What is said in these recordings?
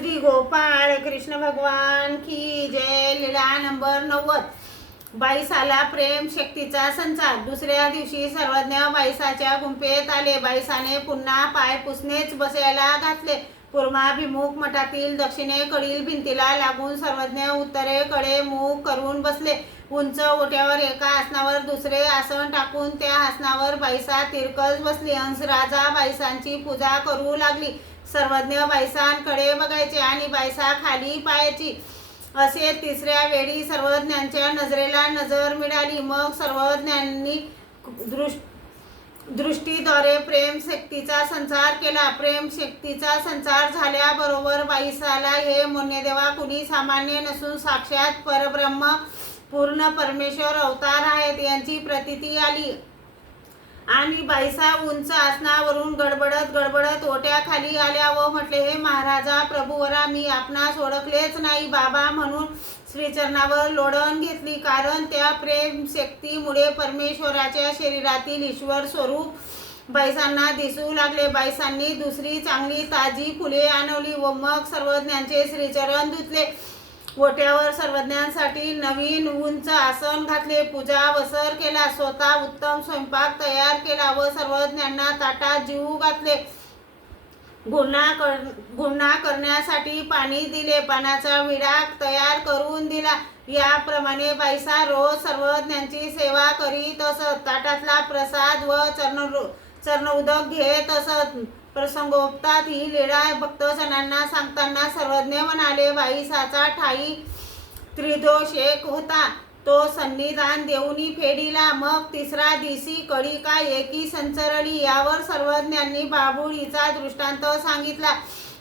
श्री गोपाळ कृष्ण भगवान की जय लीला नंबर नव्वद. बाईसाला प्रेम शक्तीचा संचार. दुसऱ्या दिवशी सर्वज्ञ बाईसाच्या गुंफेत आले. बाईसाने पुन्हा पाय पुसणेच बसायला घातले. पूर्वाभिमुख मठातील दक्षिणेकडील भिंतीला लागून सर्वज्ञ उत्तरेकडे मुख करून बसले. उंच ओट्यावर एका आसनावर दुसरे आसन टाकून त्या आसनावर बाईसा तिरकस बसली. हंसराजा बाईसांची पूजा करू लागली. सर्वज्ञ बायसांकडे बघायचे आणि बायसा खाली पायाची. असे तिसऱ्या वेळी सर्वज्ञांच्या नजरेला नजर मिळाली. मग सर्वज्ञांनी दृष् दृष्टीद्वारे प्रेम शक्तीचा संचार केला. प्रेम शक्तीचा संचार झाल्याबरोबर बाईसाला हे मोन्यदेवा कुणी सामान्य नसून साक्षात परब्रह्म पूर्ण परमेश्वर अवतार आहेत. यांची प्रतिती आली. आणि बैसा उंच आसनावरून गडबडत गडबडत ओट्याखाली आल्या व म्हटले हे महाराजा प्रभूवरा मी आपणास ओळखलेच नाही बाबा म्हणून श्रीचरणावर लोढण घेतली. कारण त्या प्रेम शक्तीमुळे परमेश्वराच्या शरीरातील ईश्वर स्वरूप बैसांना दिसू लागले. बैसांनी दुसरी चांगली ताजी फुले आणवली व मग सर्वज्ञांचे श्रीचरण धुतले. ओट्यावर सर्वज्ञांसाठी नवीन उंच आसन घातले पूजा वसर केला स्वतः उत्तम स्वयंपाक तयार केला व सर्वज्ञांना ताटात जीव घातले. गुन्हा कर गुन्हा करण्यासाठी पाणी दिले पाण्याचा विडा तयार करून दिला. याप्रमाणे बाईसा रोज सर्वज्ञांची सेवा करीत असत. ताटातला प्रसाद व चरण चरण उदक घेत असत. प्रसंगोपतात ही लीळा भक्तजनांना सांगताना सर्वज्ञ म्हणाले बाईसाचा ठाई त्रिदोष एक होता. तो सन्निधान देऊनी फेडीला. मग तिसरा दिसी कडिका एकी संचरली? यावर सर्वज्ञांनी बाबुळीचा दृष्टांत सांगितला.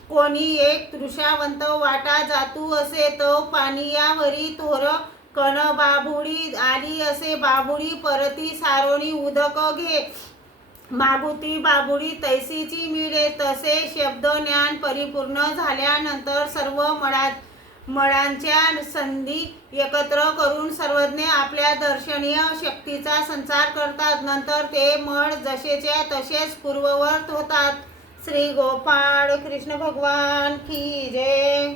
कोणी एक तृषावंत वाटा जातू असे तो पानियावरी तोर कण बाबुळी आली असे. बाबुळी परती सारोणी उदक घे. मागुती बाबुडी तैसीची मिळे तसे शब्द ज्ञान परिपूर्ण झाल्यानंतर सर्व मळा मळांच्या संधी एकत्र करून सर्वज्ञ आपल्या दर्शनीय शक्तीचा संचार करतात. नंतर ते मळ जसेच्या तसेच पूर्ववर्त होतात. श्री गोपाळ कृष्ण भगवान की जय.